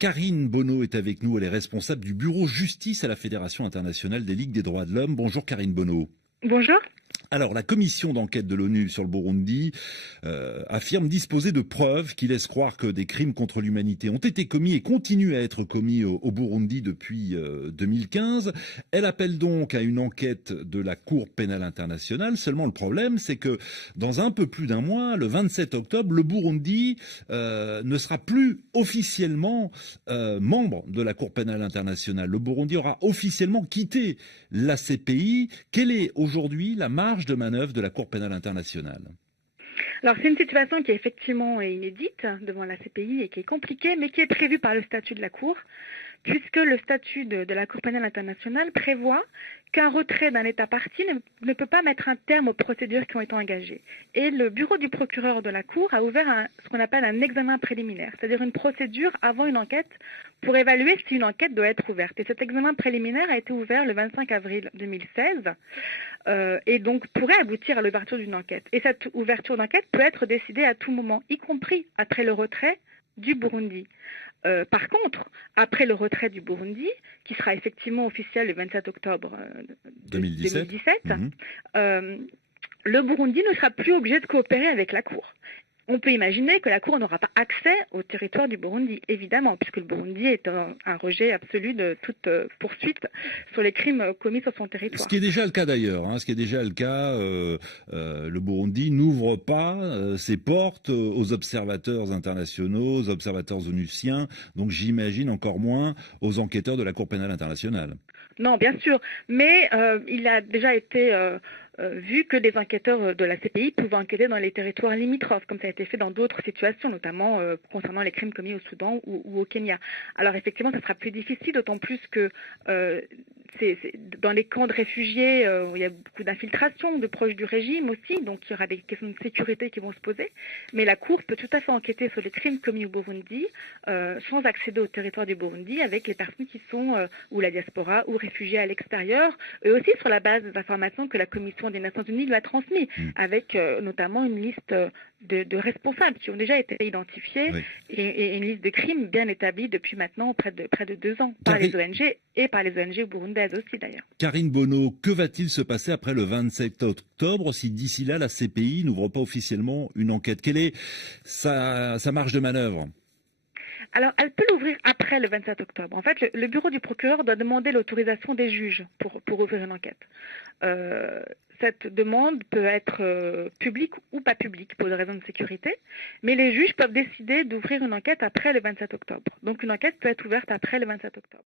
Karine Bonneau est avec nous, elle est responsable du bureau justice à la Fédération internationale des ligues des droits de l'homme. Bonjour Karine Bonneau. Bonjour. Alors, la commission d'enquête de l'ONU sur le Burundi affirme disposer de preuves qui laissent croire que des crimes contre l'humanité ont été commis et continuent à être commis au Burundi depuis 2015. Elle appelle donc à une enquête de la Cour pénale internationale. Seulement, le problème, c'est que dans un peu plus d'un mois, le 27 octobre, le Burundi ne sera plus officiellement membre de la Cour pénale internationale. Le Burundi aura officiellement quitté la CPI. Quelle est aujourd'hui la marge de manœuvre de la Cour pénale internationale? Alors c'est une situation qui est effectivement inédite devant la CPI et qui est compliquée, mais qui est prévue par le statut de la Cour, puisque le statut de la Cour pénale internationale prévoit qu'un retrait d'un État partie ne peut pas mettre un terme aux procédures qui ont été engagées. Et le bureau du procureur de la Cour a ouvert ce qu'on appelle un examen préliminaire, c'est-à-dire une procédure avant une enquête pour évaluer si une enquête doit être ouverte. Et cet examen préliminaire a été ouvert le 25 avril 2016 et donc pourrait aboutir à l'ouverture d'une enquête. Et cette ouverture d'enquête peut être décidée à tout moment, y compris après le retrait du Burundi. Par contre, après le retrait du Burundi, qui sera effectivement officiel le 27 octobre 2017, le Burundi ne sera plus obligé de coopérer avec la Cour. On peut imaginer que la Cour n'aura pas accès au territoire du Burundi, évidemment, puisque le Burundi est un rejet absolu de toute poursuite sur les crimes commis sur son territoire. Ce qui est déjà le cas d'ailleurs, ce qui est déjà le cas, le Burundi n'ouvre pas ses portes aux observateurs internationaux, aux observateurs onusiens, donc j'imagine encore moins aux enquêteurs de la Cour pénale internationale. Non, bien sûr, mais il a déjà été vu que des enquêteurs de la CPI pouvaient enquêter dans les territoires limitrophes, comme ça a été fait dans d'autres situations, notamment concernant les crimes commis au Soudan ou au Kenya. Alors effectivement, ça sera plus difficile, d'autant plus que c'est dans les camps de réfugiés, il y a beaucoup d'infiltration de proches du régime aussi, donc il y aura des questions de sécurité qui vont se poser. Mais la Cour peut tout à fait enquêter sur les crimes commis au Burundi sans accéder au territoire du Burundi avec les personnes qui sont ou la diaspora ou réfugiés à l'extérieur, et aussi sur la base des informations que la Commission des Nations Unies lui a transmises, avec notamment une liste de responsables qui ont déjà été identifiés et une liste de crimes bien établie depuis maintenant près de 2 ans par les ONG et par les ONG burundaises aussi d'ailleurs. Karine Bonneau, que va-t-il se passer après le 27 octobre si d'ici là la CPI n'ouvre pas officiellement une enquête? Quelle est sa marge de manœuvre? Alors, elle peut l'ouvrir après le 27 octobre. En fait, le bureau du procureur doit demander l'autorisation des juges pour ouvrir une enquête. Cette demande peut être publique ou pas publique pour des raisons de sécurité, mais les juges peuvent décider d'ouvrir une enquête après le 27 octobre. Donc, une enquête peut être ouverte après le 27 octobre.